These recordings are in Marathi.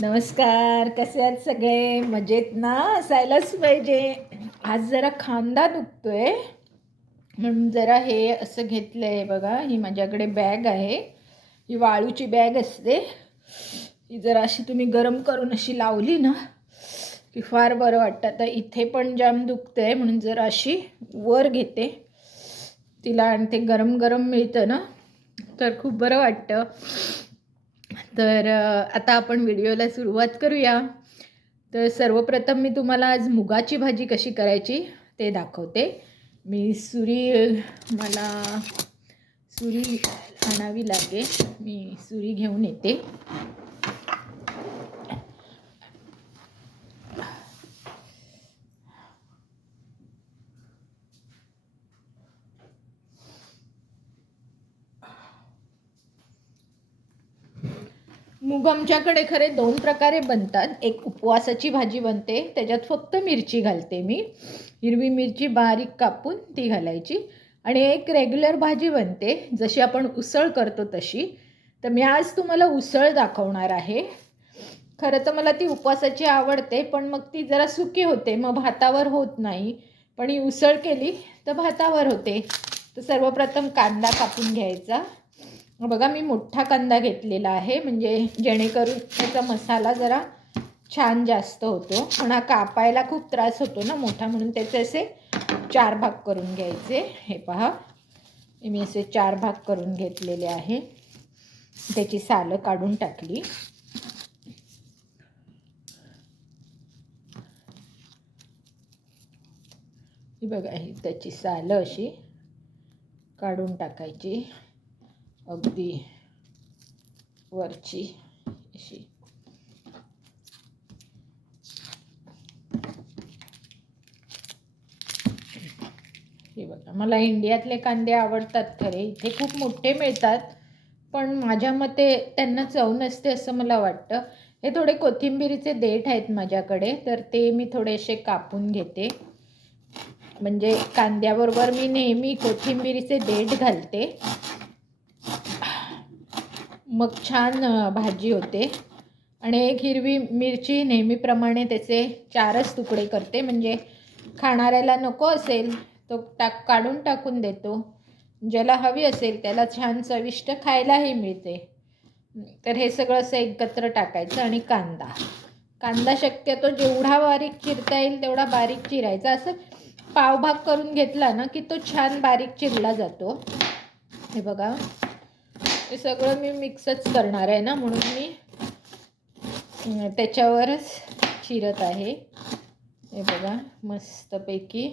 नमस्कार. कसे आहेत सगळे? मजेत ना? असायलाच पाहिजे. आज जरा खांदा दुखतोय म्हणून जरा हे असं घेतलं आहे बघा. ही माझ्याकडे बॅग आहे. ही वाळूची बॅग असते. ही जरा अशी तुम्ही गरम करून अशी लावली ना की फार बरं वाटतं. तर इथे पण जाम दुखतं आहे म्हणून जरा अशी वर घेते तिला आणि ते गरम गरम मिळतं ना तर खूप बरं वाटतं. तर आता आपण व्हिडिओला सुरुवात करूया. तर सर्वप्रथम मी तुम्हाला आज मुगाची भाजी कशी करायची ते दाखवते. मला सुरी आणावी लागेल. मी सुरी घेऊन येते. मूग आमच्याकडे खरे दोन प्रकारे बनतात. एक उपवासाची भाजी बनते, त्याच्यात फक्त मिरची घालते मी, हिरवी मिरची बारीक कापून ती घालायची. आणि एक रेग्युलर भाजी बनते जशी आपण उसळ करतो तशी. तर मी आज तुम्हाला उसळ दाखवणार आहे. खरं तर मला ती उपवासाची आवडते, पण मग ती जरा सुकी होते, मग भातावर होत नाही. पण ही उसळ केली तर भातावर होते. तर सर्वप्रथम कांदा कापून घ्यायचा. बघा मी मोठा कांदा घेतलेला आहे, म्हणजे जेणेकरून त्याचा मसाला जरा छान जास्त होतो. पण हा कापायला खूप त्रास होतो ना मोठा, म्हणून त्याचे असे 4 भाग करून घ्यायचे. हे पहा, मी असे 4 भाग करून घेतलेले आहे. त्याची सालं काढून टाकली. ही बघा, ही त्याची सालं अशी काढून टाकायची, अगदी वरची अशी. हे बघा, मला इंडियातले कांदे आवडतात खरे. इथे खूप मोठे मिळतात, पण माझ्या मते त्यांना चव नसते असं मला वाटतं. हे थोडे कोथिंबिरीचे देठ आहेत माझ्याकडे, तर ते मी थोडेसे कापून घेते. म्हणजे कांद्याबरोबर मी नेहमी कोथिंबिरीचे देठ घालते, मग छान भाजी होते. आणि एक हिरवी मिरची नेहमीप्रमाणे त्याचे 4च तुकडे करते, म्हणजे खाणाऱ्याला नको असेल तो काढून टाकून देतो, ज्याला हवी असेल त्याला छान चविष्ट खायलाही मिळते. तर हे सगळं असं एकत्र टाकायचं. आणि कांदा शक्यतो जेवढा बारीक चिरता येईल तेवढा बारीक चिरायचा. असं पावभाग करून घेतला ना की तो छान बारीक चिरला जातो. हे बघा, हे सगळं मी मिक्सच करणार आहे ना, म्हणून मी त्याच्यावरच चिरत आहे. हे बघा, मस्तपैकी.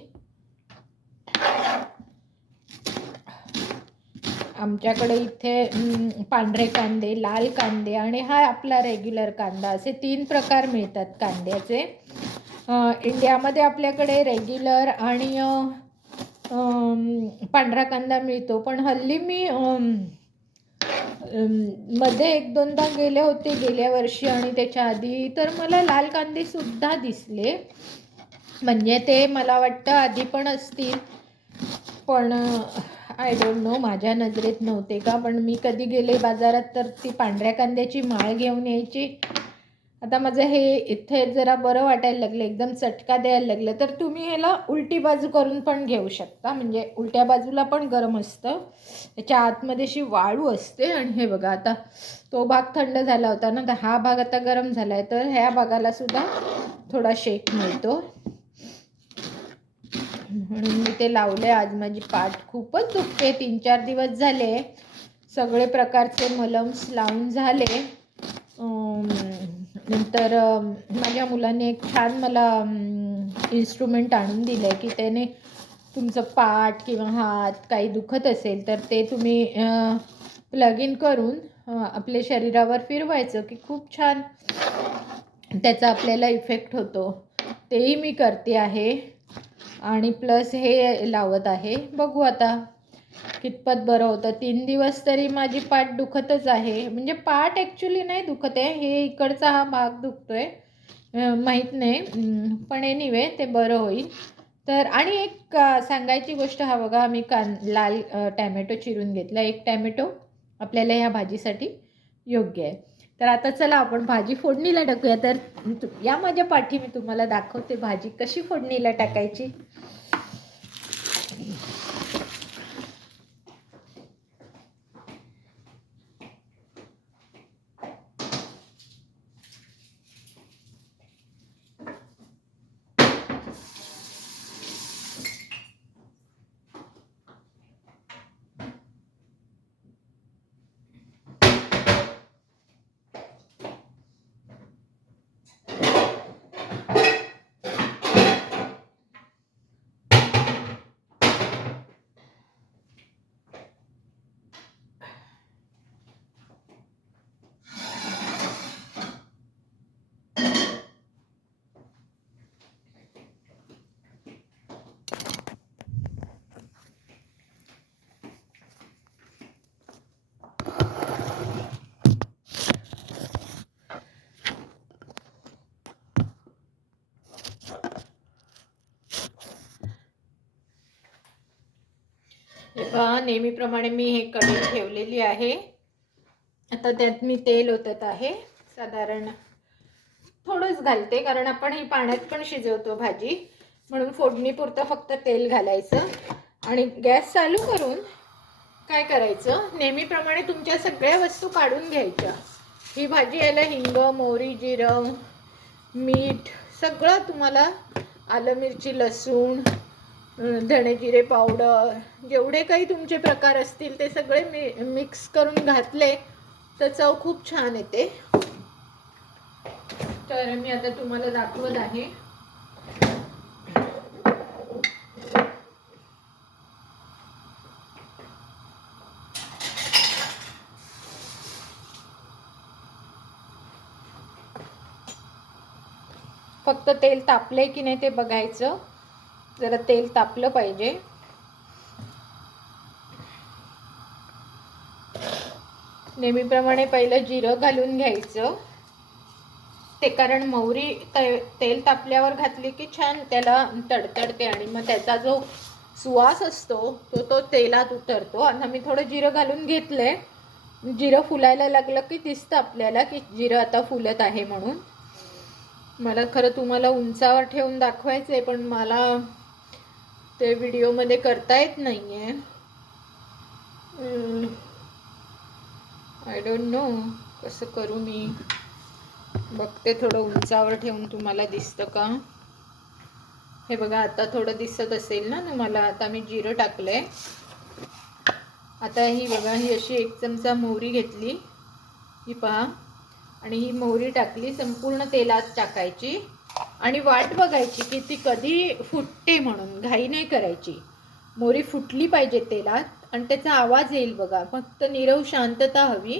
आमच्याकडे इथे पांढरे कांदे, लाल कांदे आणि हा आपला रेग्युलर कांदा, असे 3 प्रकार मिळतात कांद्याचे. इंडियामध्ये आपल्याकडे रेग्युलर आणि पांढरा कांदा मिळतो. पण हल्ली मी मध्ये 1-2दा गेले होते गेल्या वर्षी आणि त्याच्या आधी, तर मला लाल कांदेसुद्धा दिसले. म्हणजे ते मला वाटतं आधी पण असतील, पण आय डोंट नो, माझ्या नजरेत नव्हते का. पण मी कधी गेले बाजारात तर ती पांढऱ्या कांद्याची माळ घेऊन यायची. आता माझं हे इथे जरा बरं वाटायला लागलं, एकदम चटका द्यायला लागलं. तर तुम्ही ह्याला उलटी बाजू करून पण घेऊ शकता, म्हणजे उलट्या बाजूला पण गरम असतं. त्याच्या आतमध्ये अशी वाळू असते. आणि हे बघा, आता तो भाग थंड झाला होता ना, तर हा भाग आता गरम झाला आहे, तर ह्या भागाला सुद्धा थोडा शेक मिळतो. म्हणून मी ते लावले. आज माझी पाठ खूपच दुखते, 3-4 दिवस झाले. सगळे प्रकारचे मलम्स लावून झाले. नंतर माझ्या मुलाने एक छान मला इन्स्ट्रुमेंट आणून दिलं आहे, की त्याने तुमचं पाठ किंवा हात काही दुखत असेल तर ते तुम्ही प्लग इन करून आपल्या शरीरावर फिरवायचं, की खूप छान त्याचा आपल्याला इफेक्ट होतो. तेही मी करते आहे. आणि प्लस हे लावत आहे. बघू आता कितपत बरं होतं. 3 दिवस तरी माझी पाठ दुखतच आहे. म्हणजे पाठ ॲक्च्युली नाही दुखत आहे, हे इकडचा हा भाग दुखतो आहे, माहीत नाही. पण एनिवे ते बरं होईल. तर आणि एक सांगायची गोष्ट, हा बघा मी लाल टॅमॅटो चिरून घेतला. 1 टॅमॅटो आपल्याला ह्या भाजीसाठी योग्य आहे. तर आता चला आपण भाजी फोडणीला टाकूया. तर या माझ्या पाठी मी तुम्हाला दाखवते भाजी कशी फोडणीला टाकायची. नेहमीप्रमाणे मी हे कढई ठेवलेली आहे. आता त्यात मी तेल ओतत आहे. साधारण थोडंच घालते कारण आपण ही पाण्यात पण शिजवतो भाजी, म्हणून फोडणीपुरतं फक्त तेल घालायचं. आणि गॅस चालू करून काय करायचं, नेहमीप्रमाणे तुमच्या सगळ्या वस्तू काढून घ्यायच्या. ही भाजी यायला हिंग, मोहरी, जिरं, मीठ सगळं तुम्हाला, आलं मिरची लसूण, धणे जिरे पावडर, जेवढे काही तुमचे प्रकार असतील ते सगळे मिक्स करून घातले तर चव खूप छान येते. तर मी आता तुम्हाला दाखवत आहे. फक्त तेल तापले की नाही ते बघायचं. जरा तेल तापलं पाहिजे. नेहमीप्रमाणे पहिलं जिरं घालून घ्यायचं. ते कारण मोहरी तेल तापल्यावर घातली की छान त्याला तडतडते आणि मग त्याचा जो सुवास असतो तो तेलात उतरतो. आता मी थोडं जिरं घालून घेतलंय. जिरं फुलायला लागलं की दिसतं आपल्याला की जिरं आता फुलत आहे. म्हणून मला खरं तुम्हाला उंचावर ठेवून दाखवायचं आहे, पण मला ते व्हिडिओमध्ये करता येत नाही आहे. आय डोंट नो कसं करू. मी बघते थोडं उंचावर ठेवून तुम्हाला दिसतं का. हे बघा आता थोडं दिसत असेल ना तुम्हाला. आता मी जिरं टाकलंय. आता ही बघा, ही अशी 1 चमचा मोहरी घेतली, ही पहा, आणि ही मोहरी टाकली. संपूर्ण तेलात टाकायची आणि वाट बघायची की ती कधी फुटते, म्हणून घाई नाही करायची. मोहरी फुटली पाहिजे तेलात आणि त्याचा आवाज येईल बघा. फक्त नीरव शांतता हवी.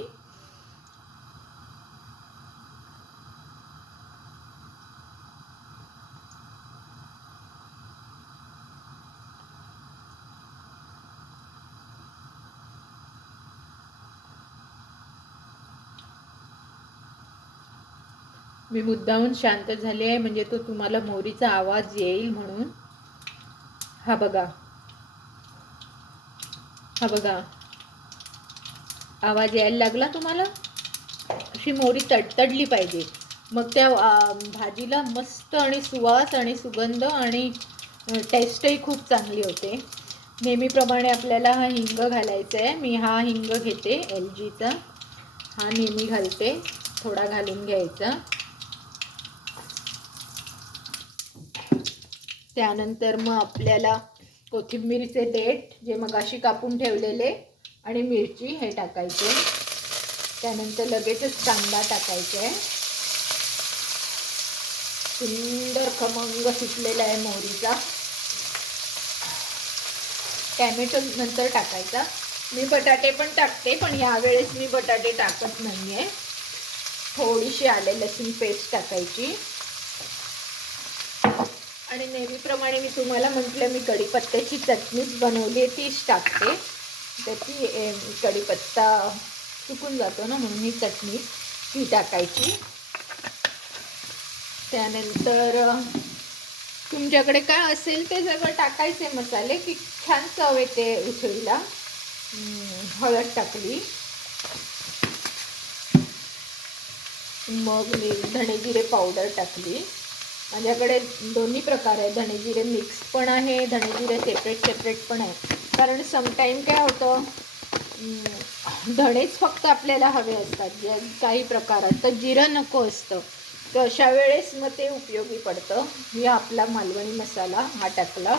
मी मुद्दामून शांत झाले आहे म्हणजे तो तुम्हाला मोहरीचा आवाज येईल म्हणून. हा बघा, हा बघा, आवाज यायला लागला तुम्हाला. अशी मोहरी तडतडली पाहिजे, मग त्या भाजीला मस्त आणि सुवास आणि सुगंध आणि टेस्टही खूप चांगली होते. नेहमीप्रमाणे आपल्याला हा हिंग घालायचा आहे. मी हा हिंग घेते LGचा. हा नेहमी घालते. थोडा घालून घ्यायचा. त्यानंतर मग आपल्याला कोथिंबीरचे देठ जे मगाशी कापून ठेवलेले आणि मिरची हे टाकायचे. त्यानंतर लगेचच कांदा टाकायचा आहे. सुंदर खमंग सुटलेला आहे मोहरीचा. टॅमॅटो नंतर टाकायचा. मी बटाटे पण टाकते, पण यावेळेस मी बटाटे टाकत नाही आहे. थोडीशी आले लसूण पेस्ट टाकायची. आणि नेहमीप्रमाणे मी तुम्हाला म्हटलं, मी कढीपत्त्याची चटणीच बनवली आहे, तीच टाकते. त्याची कढीपत्ता सुकून जातो ना, म्हणून ही चटणी ती टाकायची. त्यानंतर तुमच्याकडे काय असेल ते सगळं टाकायचे मसाले की छान चव येते उसळीला. हळद टाकली. मग मी धणे जिरे पावडर टाकली. माझ्याकडे दोन्ही प्रकार आहे, धणे जिरे मिक्स पण आहे, धणे जिरे सेपरेट पण आहे. कारण समटाईम काय होतं, धणेच फक्त आपल्याला हवे असतात जे काही प्रकारात, तर जिरं नको असतं. तर अशा वेळेस मग ते उपयोगी पडतं. मी आपला मालवणी मसाला हा टाकला.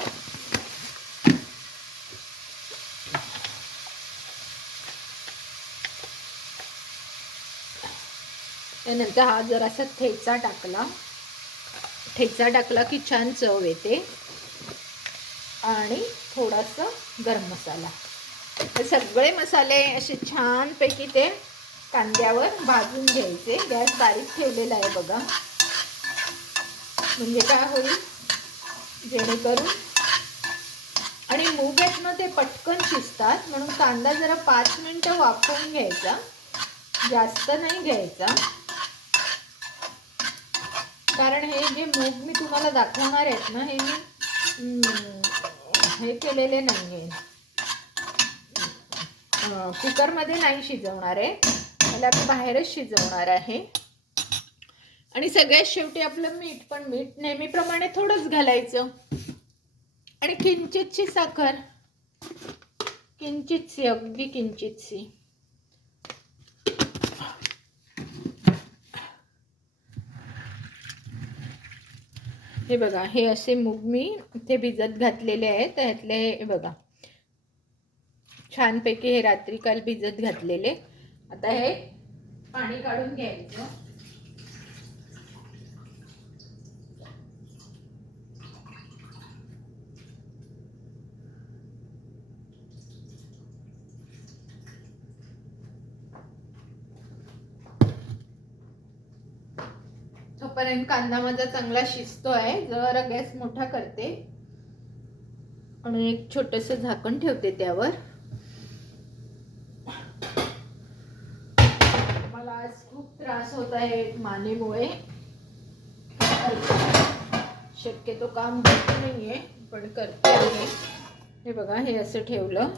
त्यानंतर हा जरासा ठेचा टाकला की छान चव येते. आणि थोडासा गरम मसाला. हे सगळे मसाले असे छानपैकी ते कांद्यावर भाजून घ्यायचे. गॅस बारीक ठेवलेला आहे बघा. म्हणजे काय होईल, जेणेकरून, आणि मूग आहेत ना ते पटकन शिजतात, म्हणून कांदा जरा 5 मिनिटं वाफवून घ्यायचा, जास्त नाही घ्यायचा. कारण हे जे मूग मी तुम्हाला दाखवणार आहेत ना, हे मी हे केलेले नाही आहे, कुकरमध्ये नाही शिजवणार आहे, मला बाहेरच शिजवणार आहे. आणि सगळ्यात शेवटी आपलं मीठ, पण मीठ नेहमीप्रमाणे थोडंच घालायचं. आणि किंचितशी साखर, किंचितशी, अगदी किंचितशी. हे बघा, हे असे मूग मी इथे भिजत घातलेले आहेत. त्यातले हे बघा छानपैकी हे रात्री काल भिजत घातलेले. आता हे पाणी काढून घ्यायचं. तोपर्यंत कांदा माझा चांगला शिजतो आहे. जरा गॅस मोठा करते आणि एक छोटंसं झाकण ठेवते त्यावर. मला आज खूप त्रास होत आहे मानेमुळे. शक्यतो काम होत नाहीये, पण करते आहे. हे बघा, हे असं ठेवलं.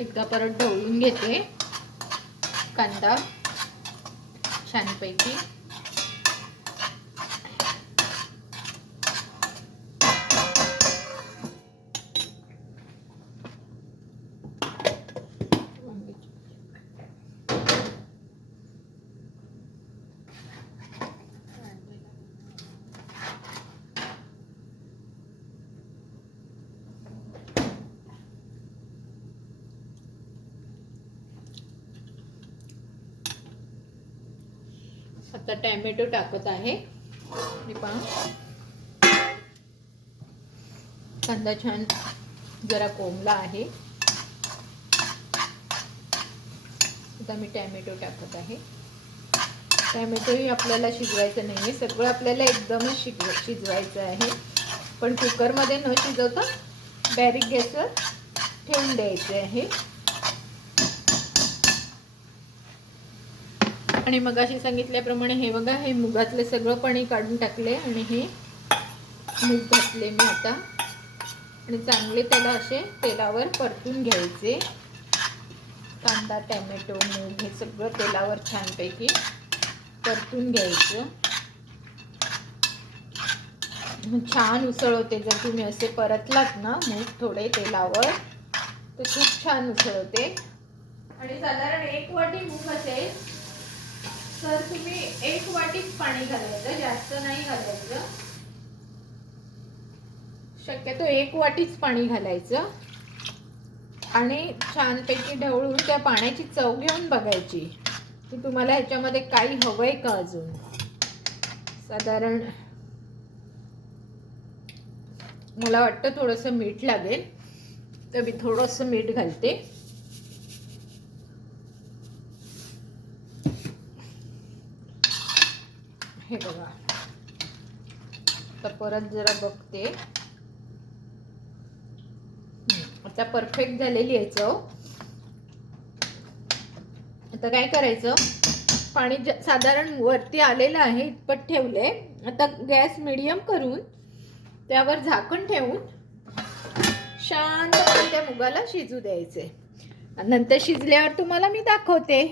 एकदा परत ढवळून घेते कांदा छानपैकी. आता टॅमॅटो टाकत आहे. हे पहा, कांदा छान जरा कोंबला आहे. आता मी टॅमॅटो टाकत आहे. टॅमॅटोही आपल्याला शिजवायचं नाही आहे, सगळं आपल्याला एकदमच शिजवायचं आहे. पण कुकरमध्ये न शिजवता बारीक गॅसवर ठेवून द्यायचे आहे. आणि मगाशी सांगितल्याप्रमाणे हे बघा, हे मुगातले सगळं पाणी काढून टाकले आणि हे मूग घातले मी आता. आणि चांगले त्याला असे तेलावर परतून घ्यायचे. कांदा, टॅमॅटो, मूग हे सगळं तेलावर छानपैकी परतून घ्यायचं. छान उसळ होते जर तुम्ही असे परतलात ना मूग थोडे तेलावर, तर खूप छान उसळ होते. आणि साधारण 1 वाटी मूग असेल तर तुम्ही 1 वाटीच पाणी घालायचं, जास्त नाही घालायचं. शक्यतो 1 वाटीच पाणी घालायचं आणि छानपैकी ढवळून त्या पाण्याची चव घेऊन बघायची की तुम्हाला ह्याच्यामध्ये काही हवंय का अजून. साधारण मला वाटतं थोडंसं मीठ लागेल, तर मी थोडंसं मीठ घालते. हे बघा, तर परत जरा बघते. आता परफेक्ट झालेली आहे चव. आता काय करायचं, पाणी साधारण वरती आलेलं आहे इतपत ठेवलंय. आता गॅस मीडियम करून त्यावर झाकण ठेवून शांतपणे त्या मुगाला शिजू द्यायचे. नंतर शिजल्यावर तुम्हाला मी दाखवते.